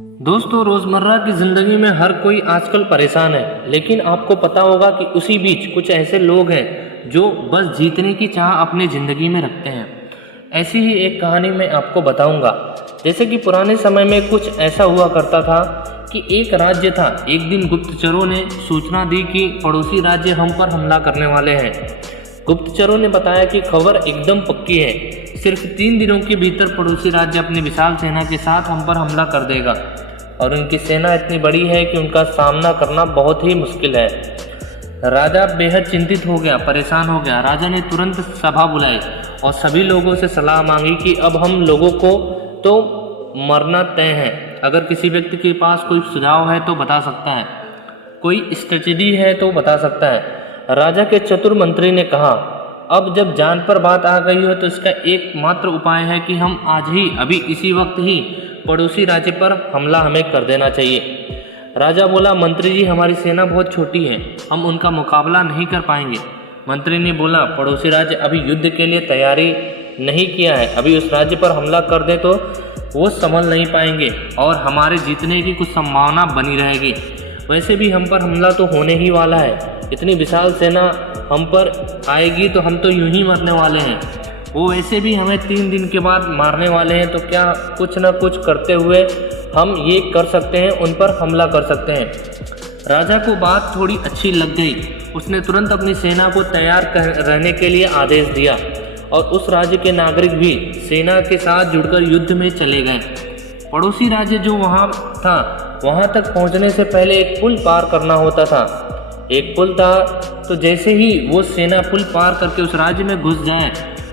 दोस्तों, रोजमर्रा की जिंदगी में हर कोई आजकल परेशान है, लेकिन आपको पता होगा कि उसी बीच कुछ ऐसे लोग हैं जो बस जीतने की चाह अपनी जिंदगी में रखते हैं। ऐसी ही एक कहानी मैं आपको बताऊंगा। जैसे कि पुराने समय में कुछ ऐसा हुआ करता था कि एक राज्य था। एक दिन गुप्तचरों ने सूचना दी कि पड़ोसी राज्य हम पर हमला करने वाले हैं। गुप्तचरों ने बताया कि खबर एकदम पक्की है, सिर्फ 3 दिनों के भीतर पड़ोसी राज्य अपनी विशाल सेना के साथ हम पर हमला कर देगा और उनकी सेना इतनी बड़ी है कि उनका सामना करना बहुत ही मुश्किल है। राजा बेहद चिंतित हो गया, परेशान हो गया। राजा ने तुरंत सभा बुलाई और सभी लोगों से सलाह मांगी कि अब हम लोगों को तो मरना तय है। अगर किसी व्यक्ति के पास कोई सुझाव है तो बता सकता है, कोई स्ट्रेटजी है तो बता सकता है। राजा के चतुर मंत्री ने कहा, अब जब जान पर बात आ गई हो तो इसका एकमात्र उपाय है कि हम आज ही अभी इसी वक्त ही पड़ोसी राज्य पर हमला हमें कर देना चाहिए। राजा बोला, मंत्री जी, हमारी सेना बहुत छोटी है, हम उनका मुकाबला नहीं कर पाएंगे। मंत्री ने बोला, पड़ोसी राज्य अभी युद्ध के लिए तैयारी नहीं किया है, अभी उस राज्य पर हमला कर दे तो वो संभल नहीं पाएंगे और हमारे जीतने की कुछ संभावना बनी रहेगी। वैसे भी हम पर हमला तो होने ही वाला है, इतनी विशाल सेना हम पर आएगी तो हम तो यूं ही मरने वाले हैं। वो वैसे भी हमें 3 दिन के बाद मारने वाले हैं, तो क्या कुछ न कुछ करते हुए हम ये कर सकते हैं, उन पर हमला कर सकते हैं। राजा को बात थोड़ी अच्छी लग गई। उसने तुरंत अपनी सेना को तैयार रहने के लिए आदेश दिया और उस राज्य के नागरिक भी सेना के साथ जुड़कर युद्ध में चले गए। पड़ोसी राज्य जो वहाँ था, वहाँ तक पहुँचने से पहले एक पुल पार करना होता था। एक पुल था, तो जैसे ही वो सेना पुल पार करके उस राज्य में घुस जाए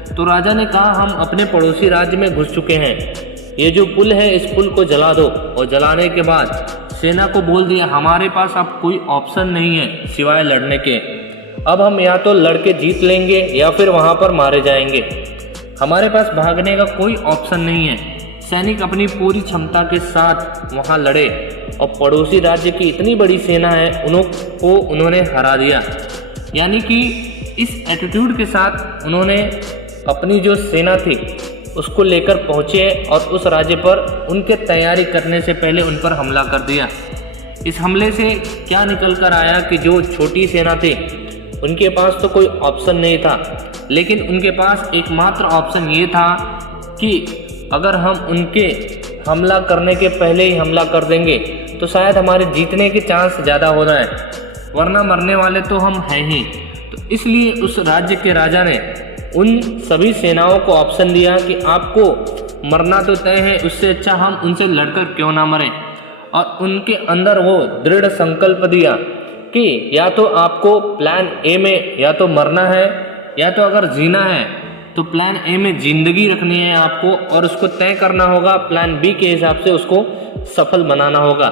तो राजा ने कहा, हम अपने पड़ोसी राज्य में घुस चुके हैं, ये जो पुल है इस पुल को जला दो। और जलाने के बाद सेना को बोल दिया, हमारे पास अब कोई ऑप्शन नहीं है सिवाय लड़ने के। अब हम या तो लड़के जीत लेंगे या फिर वहाँ पर मारे जाएंगे, हमारे पास भागने का कोई ऑप्शन नहीं है। सैनिक अपनी पूरी क्षमता के साथ वहाँ लड़े और पड़ोसी राज्य की इतनी बड़ी सेना है उन्होंने हरा दिया। यानी कि इस एटीट्यूड के साथ उन्होंने अपनी जो सेना थी उसको लेकर पहुँचे और उस राज्य पर उनके तैयारी करने से पहले उन पर हमला कर दिया। इस हमले से क्या निकल कर आया कि जो छोटी सेना थी उनके पास तो कोई ऑप्शन नहीं था, लेकिन उनके पास एकमात्र ऑप्शन ये था कि अगर हम उनके हमला करने के पहले ही हमला कर देंगे तो शायद हमारे जीतने के चांस ज़्यादा हो जाए, वरना मरने वाले तो हम हैं ही। तो इसलिए उस राज्य के राजा ने उन सभी सेनाओं को ऑप्शन दिया कि आपको मरना तो तय है, उससे अच्छा हम उनसे लड़कर क्यों ना मरें। और उनके अंदर वो दृढ़ संकल्प दिया कि या तो आपको प्लान ए में या तो मरना है, या तो अगर जीना है तो प्लान ए में जिंदगी रखनी है आपको और उसको तय करना होगा, प्लान बी के हिसाब से उसको सफल बनाना होगा।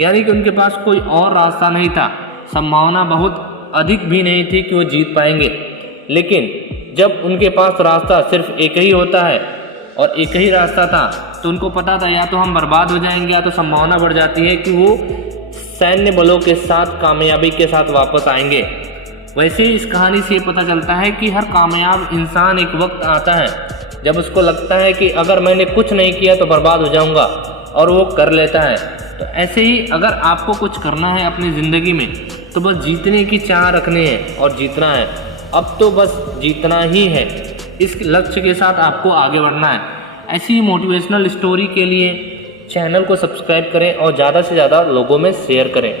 यानी कि उनके पास कोई और रास्ता नहीं था, संभावना बहुत अधिक भी नहीं थी कि वो जीत पाएंगे। लेकिन जब उनके पास रास्ता सिर्फ एक ही होता है और एक ही रास्ता था, तो उनको पता था या तो हम बर्बाद हो जाएंगे या तो संभावना बढ़ जाती है कि वो सैन्य बलों के साथ कामयाबी के साथ वापस आएंगे। वैसे ही इस कहानी से पता चलता है कि हर कामयाब इंसान एक वक्त आता है जब उसको लगता है कि अगर मैंने कुछ नहीं किया तो बर्बाद हो जाऊंगा, और वो कर लेता है। तो ऐसे ही अगर आपको कुछ करना है अपनी ज़िंदगी में तो बस जीतने की चाह रखनी है और जीतना है। अब तो बस जीतना ही है, इस लक्ष्य के साथ आपको आगे बढ़ना है। ऐसी मोटिवेशनल स्टोरी के लिए चैनल को सब्सक्राइब करें और ज़्यादा से ज़्यादा लोगों में शेयर करें।